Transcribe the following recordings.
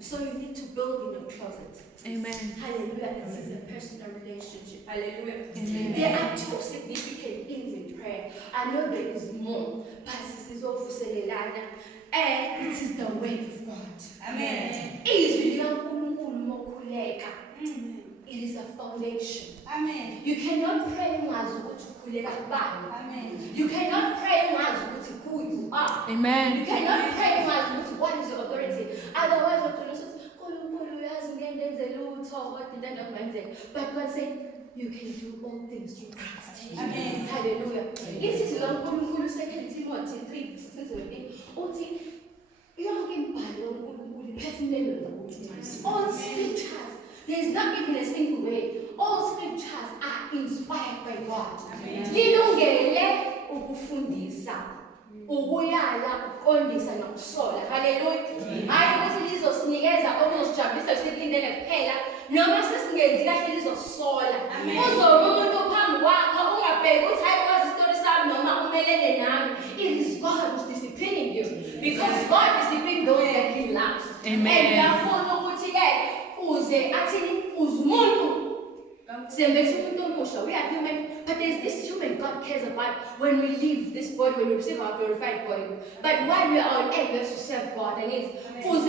So you need to build in a closet. Amen. Hallelujah. This is a personal relationship. Hallelujah. Amen. There are two significant things in prayer. I know there is more, but this is all for Selelana. And it is the word of God. Amen. It is a foundation. Amen. You cannot pray Amen. You cannot pray who you are. Amen. You cannot pray what is your authority. Otherwise, but God said, you can do all things through Christ. Amen. Hallelujah. This is 2 Timothy 3:16. All scriptures, there is not even a single way. All scriptures are inspired by God. Lilungele ukufundisa, ukuyala, ukondisa nokusola. Hallelujah. Hayi ukuthi lizosinikeza okusijabulisa sikulindele kuphela noma sesingenzi kahle lizosola. Uzoba umuntu ophambi kwakho ungabheki ukuthi hayi kwazi isitori sami noma umelele nami. It is God who's disciplining you because God disciplines those that He loves. Amen. And therefore ukuthi ke uze athini uzumuntu. We are human, but there's this human God cares about when we leave this body, when we receive our glorified body. But while we are on earth, we have to serve God. And it's and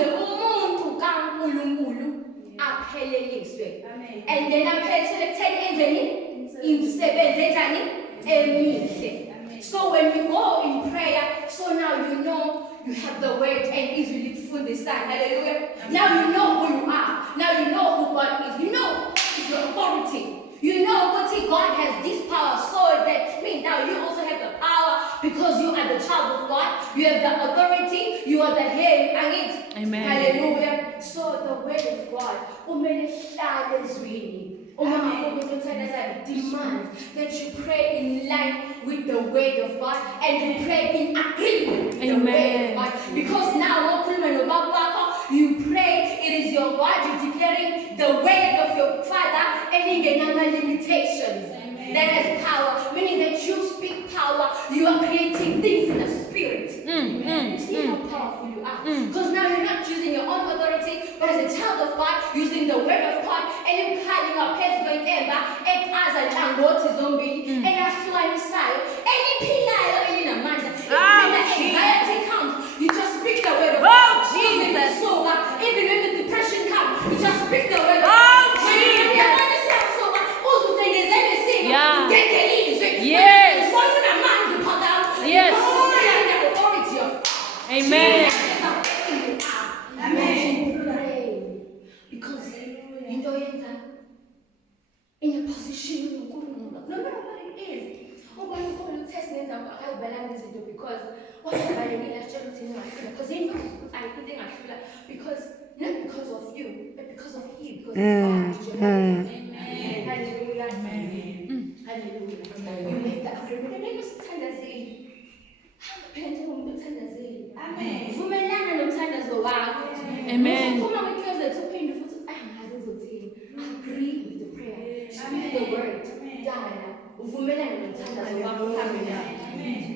then so when you go in prayer, so now you know you have the word and easily full this time. Hallelujah. Now you know who you are. Now you know who God is. You know your authority. You know what God has this power, so that means now you also have the power because you are the child of God. You have the authority. You are the head. Amen. Hallelujah. So the word of God, demand that you pray in line with the word of God and you pray in agreement with the word of God. Because now, you pray, it is your God, you're declaring the word of your Father, and in the limitations. That has power, meaning that you speak power, you are creating things in the spirit. You see how powerful you are. Because now you're not using your own authority, but as a child of God, using the word of God, and you're calling up heads going back, and as a langote zombie, and a flying side, any pillar in a man. When the anxiety comes, you just speak the word of God. Jesus. So even when the depression comes, you just speak the word of God. Yeah. Yes. Yes. Amen. Amen. Because in a position, no matter what it is, because not because of you, but because of Him. Because God. Amen. Hallelujah. Hallelujah. You make the agreement. And then you stand as Amen. Vumelana nomthandazo wakho. Amen. Uphuma kwi-closet uphinde futhi agree with the prayer. Speak the word. Uvumelana nomthandazo wakho phambi kwakho.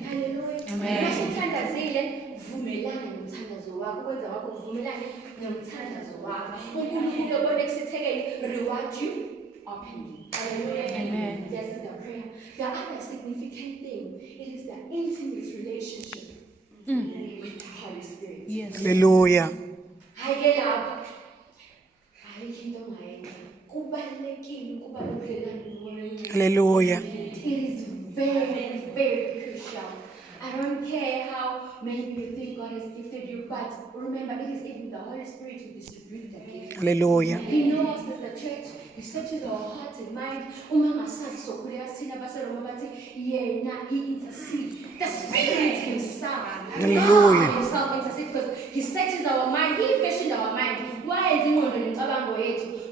Hallelujah. Masuthandazile vumelana nomthandazo wakho. Ukwenza wakho uvumelane nomthandazo wakho. uNkulunkulu obona kusithekeni reward you openly. Hallelujah. Amen. This is the prayer. The other significant thing, it is the intimate relationship with the Holy Spirit. Yes. Hallelujah. Hallelujah. It is very, very crucial. I don't care how many people think God has gifted you, but remember, it is even the Holy Spirit who distributes the gift. Hallelujah. He knows that the church, He searches our heart and mind. He intercedes. The Spirit Himself. Hallelujah. God Himself intercedes because He searches our mind. He fashioned our mind. Why is He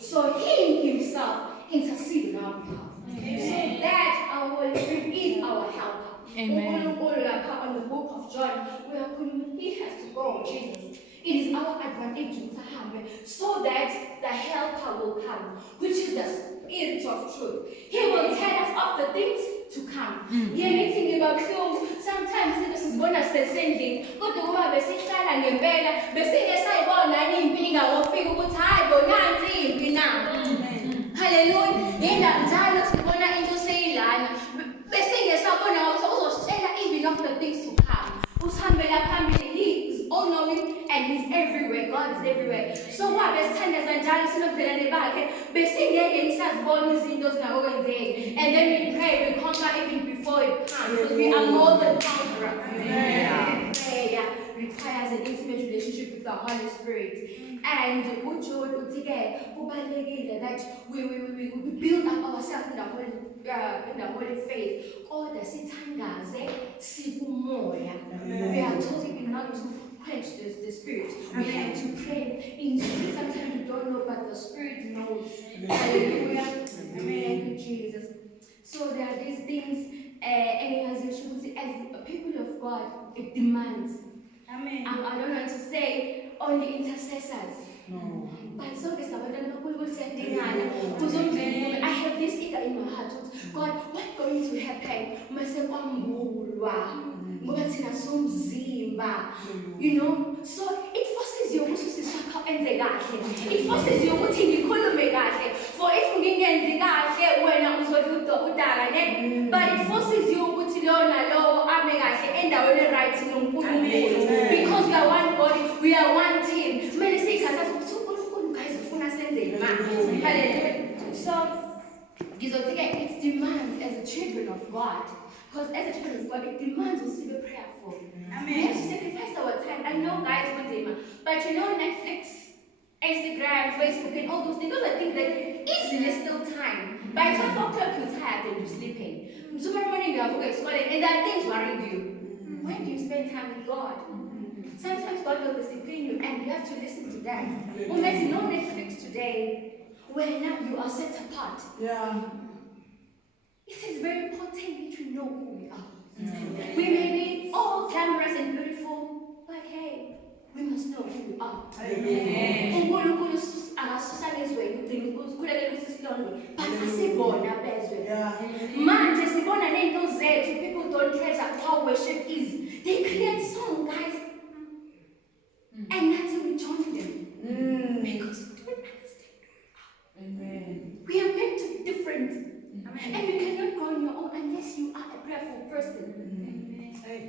so He Himself intercedes on our behalf. So that our Holy Spirit is our helper. Amen. On the book of John, where He has to go, Jesus. It is our advantage so that the helper will come, which is the Spirit of truth. He will tell us of the things to come. Ngithi ngibabuhlungu sometimes into sisibona sesendlini kodwa kuba besihlala ngempela besingesayibona inkinga ngofika ukuthi hayi bonansi impi na. Hallelujah. Yena njalo sibona into seyilana besingesabona ukuthi uzositshela even of the things to come. Usihambela phambili, he is all knowing and he's everywhere. God is everywhere. So what besithandazwa njalo sinobudlelwane bakhe besingeke ngisazibona izinto zingakwenzeki, and then we pray, we conquer even before it comes because we are more than conquerors. Prayer requires an intimate relationship with the Holy Spirit. And uJohn uthi-ke kubalulekile that we build up ourselves in the holy faith. Kodwa sithandaze sikumoya. We are told even not to quench the spirit. We have to pray in spirit. Sometimes we don't know, but the spirit knows. Hallelujah. Thank you, Jesus. So there are these things, and as a people of God, it demands. Amen. I don't want to say only intercessors. No. But so this I have this eager in my heart. God, what's going to happen? You know, so it forces you to Siyakha enze kahle. It forces you ukuthi ngikhulume kahle. For if ngingenzi kahle wena uzodla udaka ne. But it forces you ukuthi lo nalowo ame kahle endaweni right noNkulunkulu. Because we are one body, we are one team. Kumele sikhathi ukuthi uNkulunkulu guys ufuna senzeni manje. Hallelujah. So ngizothi-ke it demands as a children of God. Because as a children of God, it demands us to be prayerful. Amen. We have to sacrifice our time. I know, guys, but you know, Netflix, Instagram, Facebook, and all those things are things that easily steal time. By 12 o'clock, you're tired and you're sleeping. Tomorrow morning, you have to go to school, and there are things worrying you. When do you spend time with God? Sometimes God will discipline you, and you have to listen to that. Well, there's no Netflix today, where now you are set apart. Yeah. It is very important that we know who we are. We may be all glamorous and beautiful, but hey, we must know who we are. uNkulunkulu akasusana ezweni ugcina ukukhulekela isilondo, but asibona bezwe. Manje sibona nento zethu, people don't treasure how worship is. They create song, guys, and that's how we join them because we don't understand. We are meant to be different. And you cannot go on your own unless you are a prayerful person.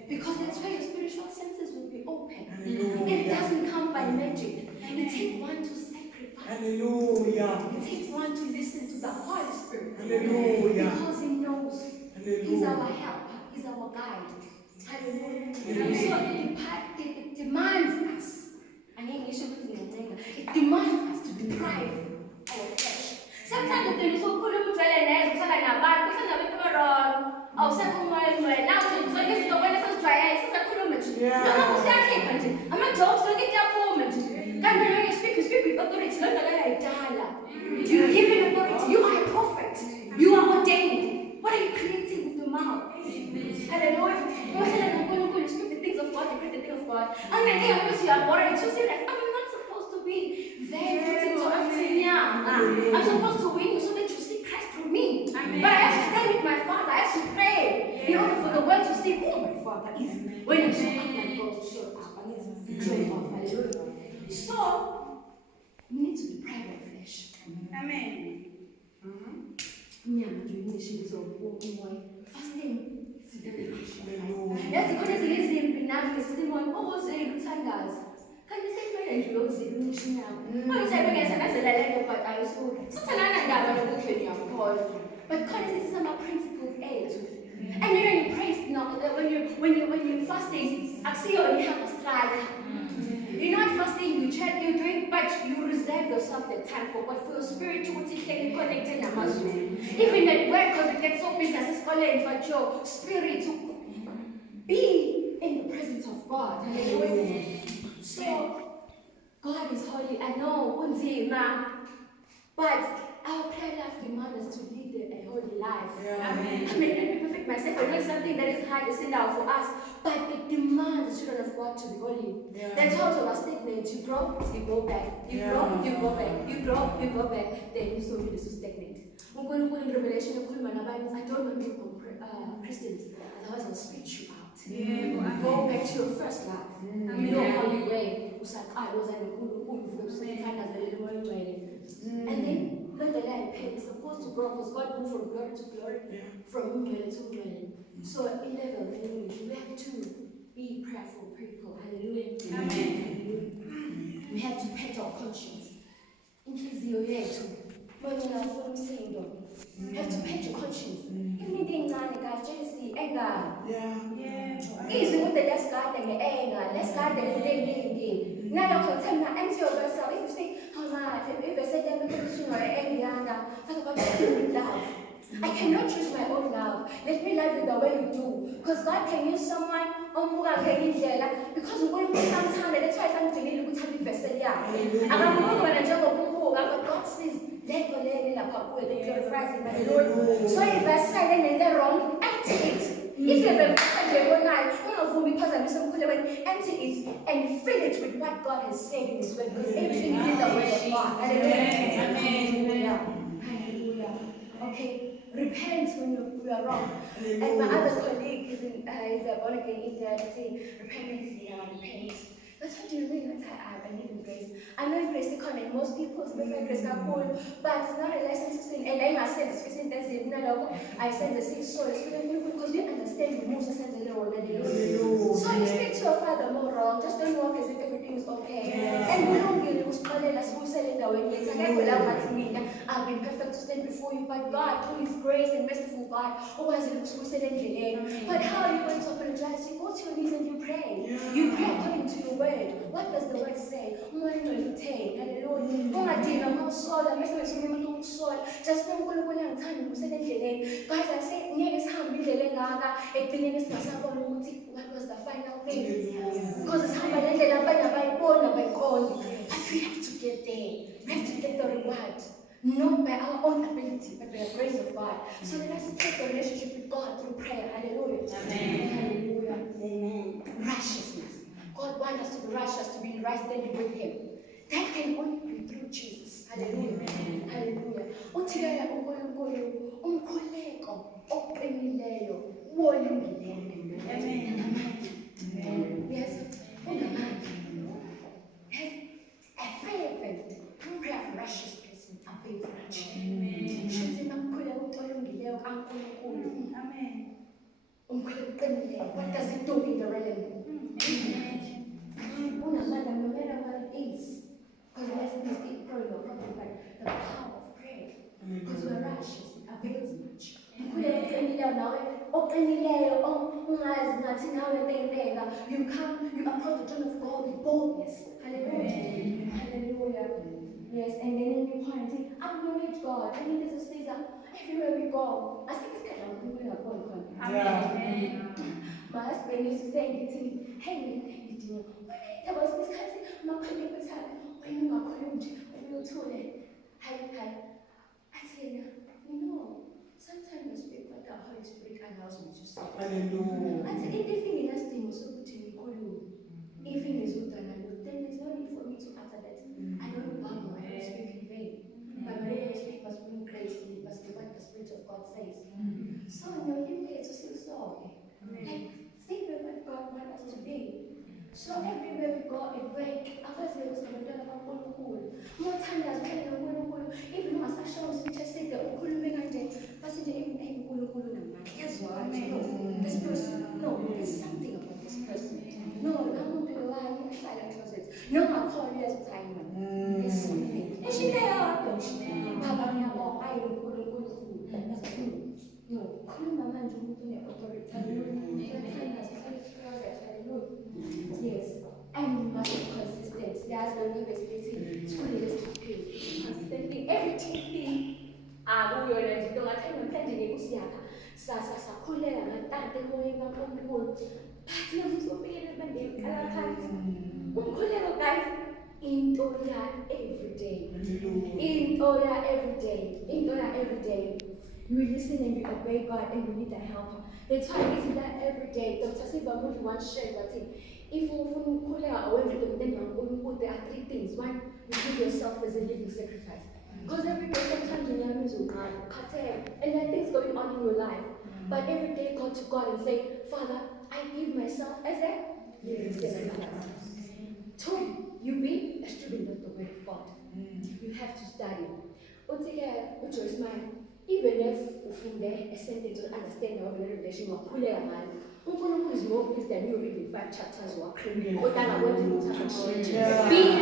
Because that's where your spiritual senses will be open. It doesn't come by magic. It takes one to sacrifice. Hallelujah. It takes one to listen to the Holy Spirit. Hallelujah. Because He knows. He's our help. He's our guide. Hallelujah. So it demands us. It demands us to deprive our flesh. Sometimes the so cool to tell an egg, so like a bad person, a bit of a run. I'll say, oh, my, now, so I guess the way to try it, so I couldn't mention. No, I'm not joking, so get that moment. Can when you speak with authority, not like Dala. You give him authority, you are a prophet, you are ordained. What are you creating with the mouth? Hallelujah. You speak the things of God, you create the things of God. And then you are worried, so say that I'm not supposed to be there. I'm supposed to win you so that you see Christ through me. Amen. But I have to stand with my Father. I have to pray in order for the world to see who my Father is. When you show up, my God will show up and it's showing up. Hallelujah. So, we need to be proud of flesh. Amen. Fasting is very crucial. That's the context is in the system on almost a tangas. Can you say when you don't see the mission now? What is happening as a letter, but I saw such an another good when you have called. But context is a principle of age. And then when you praise, when you fasting, I see you have a strike. You're not fasting, you check, you drink, but you reserve yourself the time for God, for your spirituality can be connected to muscle. Even at work, because we get so busy as a scholar, but your spirit to be in the presence of God. Hallelujah. So, God is holy. I know, but our prayer life demands us to lead a holy life. I may not be perfect myself. I know it's something that is hard to send out for us, but it demands the children of God to be holy. That's how our statement: you grow, you go back. You grow, you go back. You grow, you go back. Then you so really stagnant. In Revelation, I don't want to Christians, otherwise I'll spit you out. Yeah. Go back to your first love. You know how you were. Usaqala uzanunkulunkulu usayithandazele emoyeni. And then when the light is supposed to grow because God moved from glory to glory, from ungcwele to ungcwele. So in level we have to be prayerful people. Hallelujah. Amen. We have to pet our conscience. Inhliziyo yethu. Mayona ufuna umsindo. You have to pet your conscience. Even into encane guys, jealousy, anger. Easy with the let's guard and the anger, let's guard and the living. Now you can tell me empty of yourself. If you say, how much, if I say that I'm or anger, talk about love. I cannot choose my own love. Let me love you the way you do. Because God can use someone because sometimes that's why I'm doing it with vessel. But God says, let go they glorifies him by the Lord. So if I say and they're wrong, empty it. If you have a vessel your life, because I'm so cool, empty it and fill it with what God has said in his word. Because everything is in the word of God. Hallelujah. Hallelujah. Hallelujah. Okay. Repent when you are wrong. And my other colleague is a born again Indian saying, repentance, repent. That's what do you mean? That's how I believe in grace. I know in grace to connect most people to be grace cool, but it's not a license to sin. And then I said this person that's it. I said the six souls because we understand the most sense of the Lord. So you speak to your father more wrong, just don't walk as if everything is okay. And we don't get it. I've been perfect to stand before you, but God, through his grace and merciful God, always but how are you going to apologize? You go to your knees and you pray. You pray according to your word. What does the word say? Hallelujah. Just guys, I say, what was the final thing? Because it's but we have to get there. We have to get the reward. Not by our own ability, but by the grace of God. So let us take the relationship with God through prayer. Hallelujah. Amen. Hallelujah. Amen. Righteousness. God wants us to be righteous, to be in right standing with him. That can only be through Jesus. Hallelujah. Hallelujah. Uthiyaya uNkulunkulu umkhuleko oqinileyo wolungileyo. Amen. Yes. Yes. A fervent prayer of righteous person avails much. Shuthi makukhuleka oqinileyo kaNkulunkulu. Amen. What does it do in the realm? No matter what it is, because let's be praying or something like the power of prayer. Because we're righteous, it avails much. You come, you approach the throne of God with boldness. Hallelujah. Hallelujah. Yes, and then in you point, acknowledge God. And it is says that everywhere we go, I think it's kind of good. Amen. My husband used to say to me, hey, there was this country, my colleague was having, when you are calling, when you told it, I said, sometimes I speak what the Holy Spirit allows me to say. Hallelujah. I said, anything in us thing was so good to me, even is what I know, then there's no need for me to utter that. I don't babble, I don't speak in vain. But whenever I speak, must bring grace, and it must be what the Spirit of God says. So, you need to see so. Like, think of what God wants us to be. So, everywhere we go, it break. Otherwise, there was a little about cool. More time as well, even as I show us, we just say the cool megande, but it's even cool. Guess what? No, this person, no, there's something about this person. No, I'm not the one in silent closet. No, I call you as a time. There's something. And she there, don't she? Baba, I will cool. No, khuluma manje umuntu ne-authority. Yes, and you must be consistent. There's no need to consistently everything. Uyona nje into ngathi namhlanje Siyakha sakhuleka ngatante emoyeni kaNkulunkulu. Bathi namuzobuyela bandekala phansi. Umkhuleko guys, into ya everyday. Into ya everyday. You will listen and you obey God and you need a helper. That's why I listen that every day. Dr. Siba Mundi once shared that if you there are three things. One, you give yourself as a living sacrifice. Because every day sometimes you know and there are things going on in your life. But every day go to God and say, Father, I give myself as a living sacrifice. Two, you be a student of the Word of God. You have to study. Joyce Meyer, even if a sentence to understand our revelation or pull a man, is more pleased than you reading 5 chapters or cream. Or that I want to be a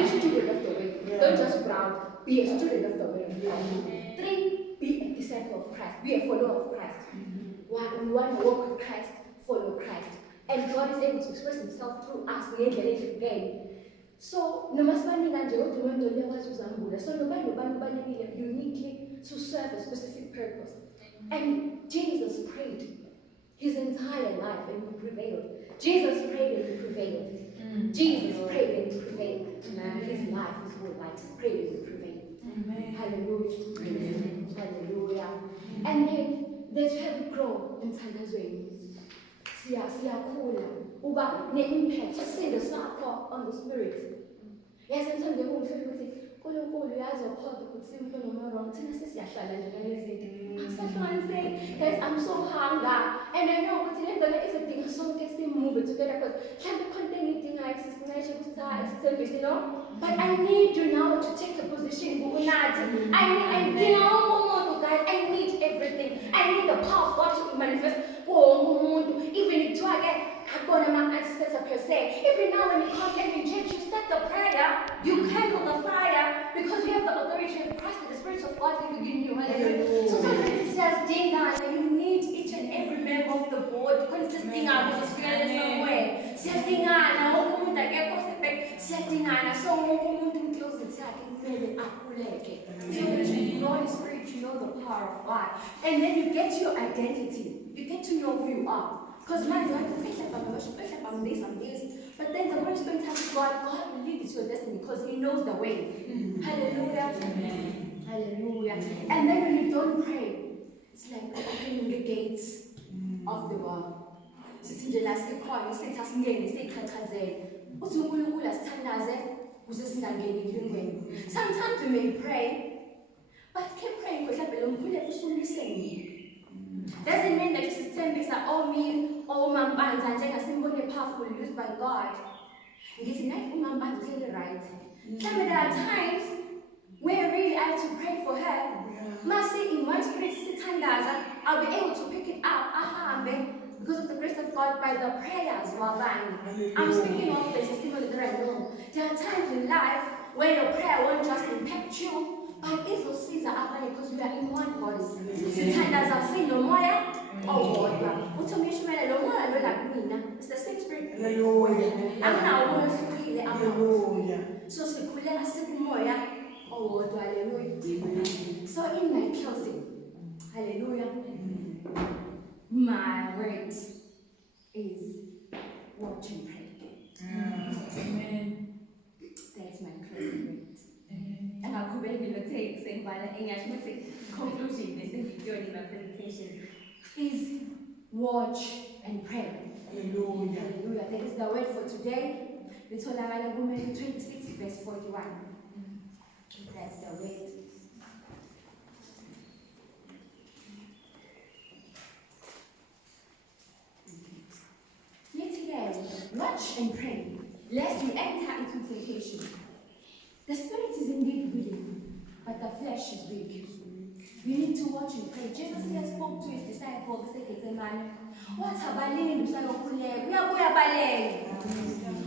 student of the Word. Don't just browse, be a student of the Word of God. 3, be a disciple of Christ, be a follower of Christ. We want to walk with Christ, follow Christ. And God is able to express Himself through us. We ain't getting it again. So, no matter what uniquely to serve a specific purpose. And Jesus prayed his entire life and he prevailed. Jesus prayed and he prevailed. Jesus prayed and he prevailed. His life, his whole life, prayed and he prevailed. Amen. Hallelujah. Amen. Hallelujah. And then there's heavy grow in Tandazweni. Siyakhiwa. Uba ne-impact, isisindo sakho on the spirit. Yes, and some people say, "Kolo yazi uphoda ukuthi into noma wrong." Thina sesiyahlala nje nalezinto. Someone say, "Guys, I'm so hungry." And I know ukuthi le nto izodinga sonke simove together because mhlawumbe khona into engiyidingayo sisincishe kusithembisa, you know. But I need you now to take a position. I need everything. I need the power of God to manifest. Even if I'm going to my ancestor per se. Even now when you come in church, you start the prayer, you handle the fire, because you have the authority of Christ and the Spirit of God living in you. Hallelujah. So sometimes it says, Dinga, you need each and every member of the board. Because this thing I was feeling somewhere. Setting on, so Holy Spirit, you know the power of God. And then you get your identity. You get to know who you are. Because man, you have to think about the worship, I'm this, I'm this. But then the more you spend time with God, God will lead you to your destiny because He knows the way. Hallelujah. Amen. Hallelujah. And then when you don't pray, it's like opening the gates of the world. Sometimes we may pray, but keep praying because doesn't mean that this is all me, all my bands, and then a symbol powerful used by God. It's not right. There are times where really I have to pray for her. Mercy in one spirit, I'll be able to pick it up. Because of the grace of God by the prayers I'm speaking of the testimony that I know. There are times in life where your prayer won't just impact you, but it will see because we are in one body. It's the same spirit. I'm now so in my closing, hallelujah, my word is watch and pray. Amen. That's my closing word. And I'll go back and take saying by the English conclusion, this video in my presentation is watch and pray. Hallelujah. Hallelujah. That is the word for today. It's all about Women 26, verse 41. That's the word. Watch and pray, lest you enter into temptation. The spirit is indeed willing, but the flesh is weak. You need to watch and pray. Jesus here spoke to his disciples, what abalindi usalokhuleka uyabuya balele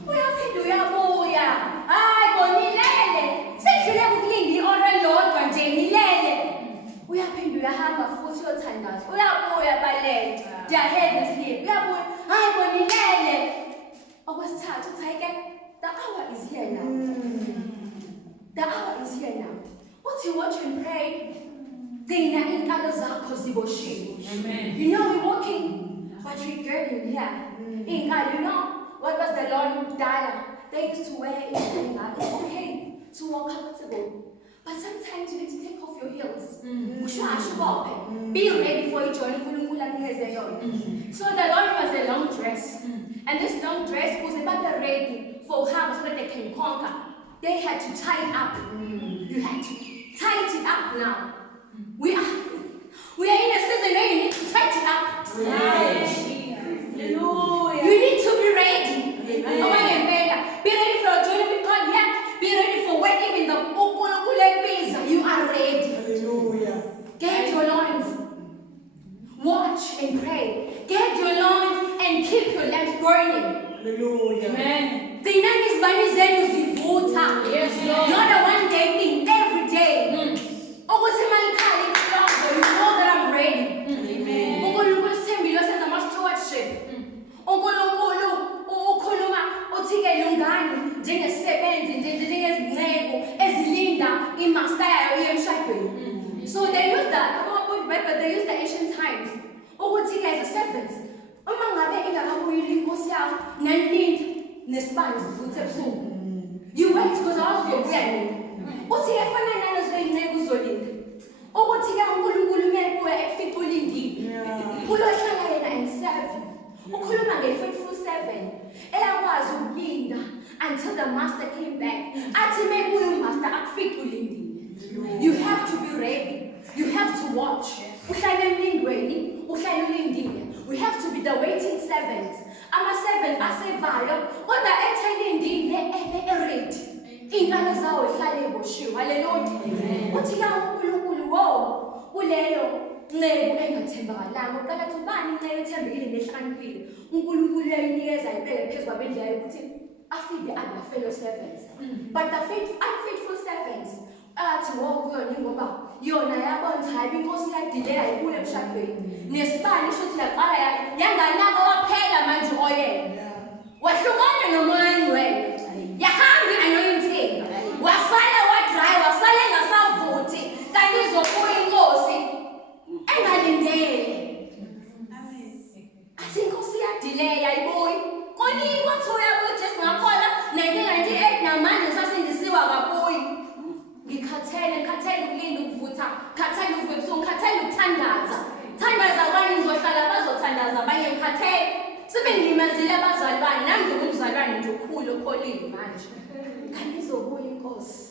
uyaphinda uyabuya hayi bonilele sekudlule ukulinda ihora elodwa nje nilele uyaphinda uyahamba futhi uyothandaza uyabuya balele ndiyahead sleep uyabuya hayi bonilele okwesithathu uthi the hour is here now. The hour is here now. What you watch and pray, amen. You know we're walking, but we're girding here. You know what was the Lord dial? They used to wear it. It's okay to walk comfortable, but sometimes you need to take off your heels. Be ready for each other. So the Lord was a long dress, and this long dress was about ready for how so that they can conquer. They had to tie it up. You had to tighten it up now. We are in a season where you need to tighten it up. and pray. Get your loins and keep your lamps burning. Hallelujah. Amen. Thina izibani zenu zivuta. Yes, Lord. Not a one day thing, every day. Ukuthi malikhali ikhonzo, you know that I'm ready. Amen. uNkulunkulu sithembile senza ama-stewardship. uNkulunkulu ukhuluma uthi-ke lungani njengezisebenzi njengezinceku ezilinda imaster yayo iye emshadweni. So they use they use the ancient times ukuthi-ke as a servants uma ngabe ingakabuyile inkosi yakho nanilinda nesibani zivuthe ebusuku. You wait because awuzobuya nini. Uthi-ke efana nalezo iy'nceku uzolinda ukuthi-ke uNkulunkulu uma ebuya ekufica ulindile kulohlala yena and serve you. Ukhuluma nge-faithful servant eyakwazi ukulinda until the master came back. Athi mebuya umaster akufica ulindile. You have to be ready. You have to watch. Uhlale emlindweni, uhlale ulindile. We have to be the waiting servants. Ama-servant asevayo kodwa ethelindile ebe-ready. Iy'nkalo zawo ihlale eboshiwe. Hallelujah. Uthi-ke uNkulunkulu kuleyo nceku engathembakalanga uqala ukuthi ubani inceku ethembekile nehlakaniphile uNkulunkulu uyayinikeza ayibeke phezu kwabendlela yokuthi afide other fellow servants. But the unfaithful servants athi kuyona ngoba yona yabona ukuthi hayi inkosi yadileya ibuye emshadweni nesibani isho ukuthi yaqala yanganaka waphela manje oyena wahlukana nomoya ongcwele yahamba anointing wasala wadry wasala engasavuthi kanti izobuya inkosi engalindele. Athi inkosi yadileya ayibuyi konini wathola uJesu ngakhola 1998 namanje sasindisiwa kabuyi. Ngikhathele ukulinda ukuvutha, khathele ukuvuka ebusuku, khathele ukuthandaza. Thandaza kwani ngizohlala bazothandaza abanye ngikhathele. Sebengimazile abazali bani nami ngizokuba umzalwane nje ukhulu opholile manje. Kanti izobuya inkosi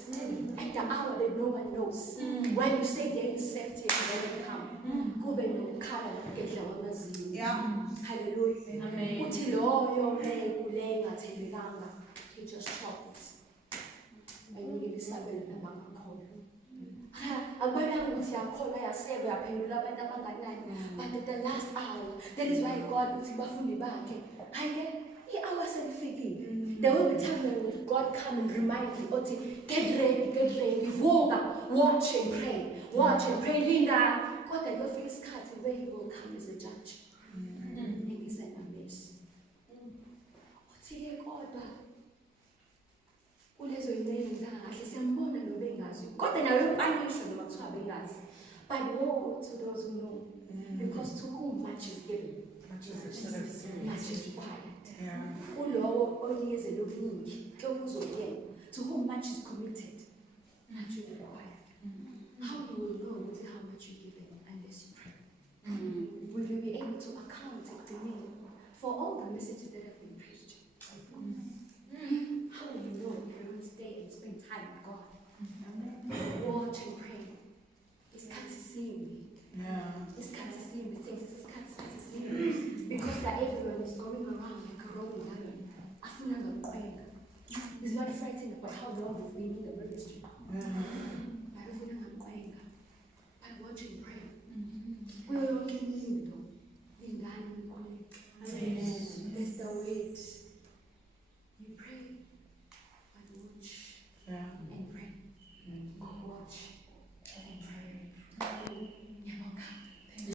at the hour that no one knows. When you say there is safety when you come. Kube nokukhala nokugedla kwamazinyo. Hallelujah. Amen. Uthi loyo nceku le engathembekanga he just stopped. Ayinikele isabelo nabangakhona. Akubonanga ukuthi yakhola yasebe yaphendula abantu abanganani. But at the last hour, that is why God uthi bafundi bakhe, hayi i-hour selifikile. There will be time when God come and remind you, uthi get ready, vuka, watch and pray, linda. Kodwa kuyofika isikhathi where he will come as a judge. Engisena mercy. Uthi-ke kodwa kulezo iy'nceku zakahle siyambona lo bengazi kodwa nawe upanisho noma kuthiwa bengazi. But woe to those who know, because to whom much is given, much is required. Kulowo onikezele okuningi lokhu uzokuyena. To whom much is committed, much is required. How you will know how much you give them unless you pray? Will you be able to account to me for all the messages that have been preached? How will you know if you don't stay and spend time with God? Watch and pray. It's can't see me. It's can't see me. It's can't see me. Because that everyone is going around like a rolling lion. I feel like a queen. He's not frightened about how long we've been in the ministry.